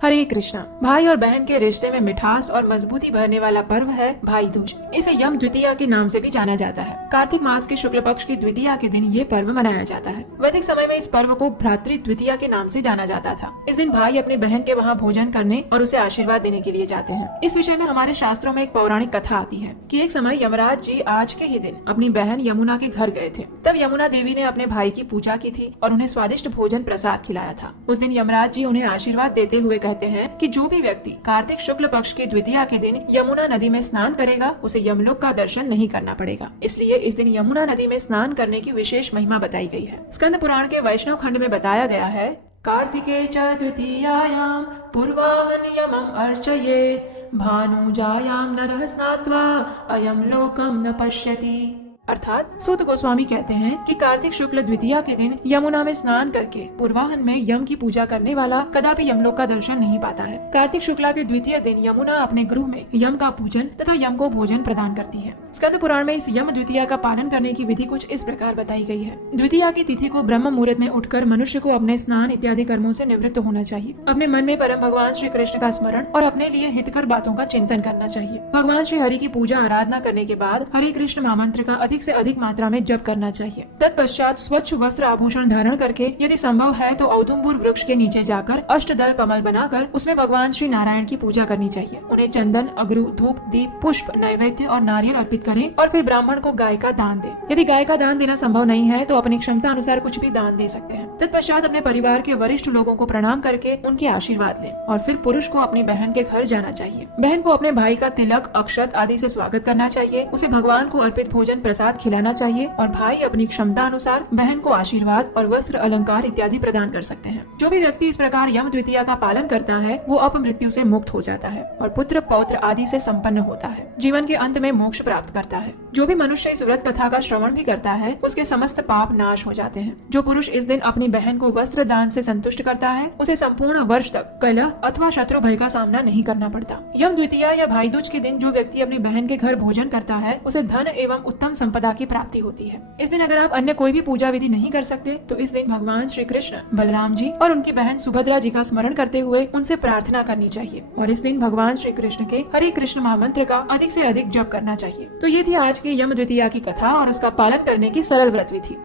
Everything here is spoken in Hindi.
हरे कृष्णा। भाई और बहन के रिश्ते में मिठास और मजबूती भरने वाला पर्व है भाई दूज। इसे यम द्वितीया के नाम से भी जाना जाता है। कार्तिक मास के शुक्ल पक्ष की द्वितीया के दिन ये पर्व मनाया जाता है। वैदिक समय में इस पर्व को भ्रातृ द्वितीया के नाम से जाना जाता था। इस दिन भाई अपनी बहन के वहाँ भोजन करने और उसे आशीर्वाद देने के लिए जाते हैं। इस विषय में हमारे शास्त्रों में एक पौराणिक कथा आती है कि एक समय यमराज जी आज के ही दिन अपनी बहन यमुना के घर गए थे। तब यमुना देवी ने अपने भाई की पूजा की थी और उन्हें स्वादिष्ट भोजन प्रसाद खिलाया था। उस दिन यमराज जी उन्हें आशीर्वाद देते हुए कहते हैं कि जो भी व्यक्ति कार्तिक शुक्ल पक्ष की द्वितीया के दिन यमुना नदी में स्नान करेगा उसे यमलोक का दर्शन नहीं करना पड़ेगा। इसलिए इस दिन यमुना नदी में स्नान करने की विशेष महिमा बताई गई है। स्कंद पुराण के वैष्णव खंड में बताया गया है, कार्तिके च द्वितीयायां पूर्वाहन यमं अर्चयेत् भानुजायां नरः स्नात्वा अयं लोकं न पश्यति। अर्थात सूत गोस्वामी कहते हैं कि कार्तिक शुक्ल द्वितीया के दिन यमुना में स्नान करके पूर्वाहन में यम की पूजा करने वाला कदापि यमलोक का दर्शन नहीं पाता है। कार्तिक शुक्ला के द्वितीय दिन यमुना अपने गृह में यम का पूजन तथा यम को भोजन प्रदान करती है। स्कंद पुराण में इस यम द्वितीया का पालन करने की विधि कुछ इस प्रकार बताई गई है। द्वितीया की तिथि को ब्रह्म मुहूर्त में उठकर मनुष्य को अपने स्नान इत्यादि कर्मों से निवृत्त होना चाहिए। अपने मन में परम भगवान श्री कृष्ण का स्मरण और अपने लिए हितकर बातों का चिंतन करना चाहिए। भगवान श्री हरि की पूजा आराधना करने के बाद हरे कृष्ण महामंत्र का अधिक से अधिक मात्रा में जप करना चाहिए। तत्पश्चात स्वच्छ वस्त्र आभूषण धारण करके यदि संभव है तो औदुम्बुर वृक्ष के नीचे जाकर अष्टदल कमल बनाकर उसमें भगवान श्री नारायण की पूजा करनी चाहिए। उन्हें चंदन, अगरू, धूप, दीप, पुष्प, नैवेद्य और नारियल अर्पित करें और फिर ब्राह्मण को गाय का दान दें। यदि गाय का दान देना संभव नहीं है तो अपनी क्षमता अनुसार कुछ भी दान दे सकते हैं। तत्पश्चात अपने परिवार के वरिष्ठ लोगों को प्रणाम करके उनके आशीर्वाद लें और फिर पुरुष को अपनी बहन के घर जाना चाहिए। बहन को अपने भाई का तिलक, अक्षत आदि से स्वागत करना चाहिए। उसे भगवान को अर्पित भोजन प्रसाद खिलाना चाहिए और भाई अपनी क्षमता अनुसार बहन को आशीर्वाद और वस्त्र, अलंकार इत्यादि प्रदान कर सकते हैं। जो भी व्यक्ति इस प्रकार यम द्वितीया का पालन करता है वो अपमृत्यु से मुक्त हो जाता है और पुत्र, पौत्र आदि से संपन्न होता है। जीवन के अंत में मोक्ष प्राप्त करता है। जो भी मनुष्य इस व्रत कथा का श्रवण भी करता है उसके समस्त पाप नाश हो जाते हैं। जो पुरुष इस दिन अपनी बहन को वस्त्र दान से संतुष्ट करता है उसे संपूर्ण वर्ष तक कलह अथवा शत्रु भय का सामना नहीं करना पड़ता। यम द्वितीया या भाई दूज के दिन जो व्यक्ति अपनी बहन के घर भोजन करता है उसे धन एवं उत्तम संपदा की प्राप्ति होती है। इस दिन अगर आप अन्य कोई भी पूजा विधि नहीं कर सकते तो इस दिन भगवान श्री कृष्ण, बलराम जी और उनकी बहन सुभद्रा जी का स्मरण करते हुए उनसे प्रार्थना करनी चाहिए और इस दिन भगवान श्री कृष्ण के हरे कृष्ण महामंत्र का अधिक से अधिक जप करना चाहिए। तो ये थी आज की यम द्वितीया की कथा और उसका पालन करने की सरल व्रत विधि।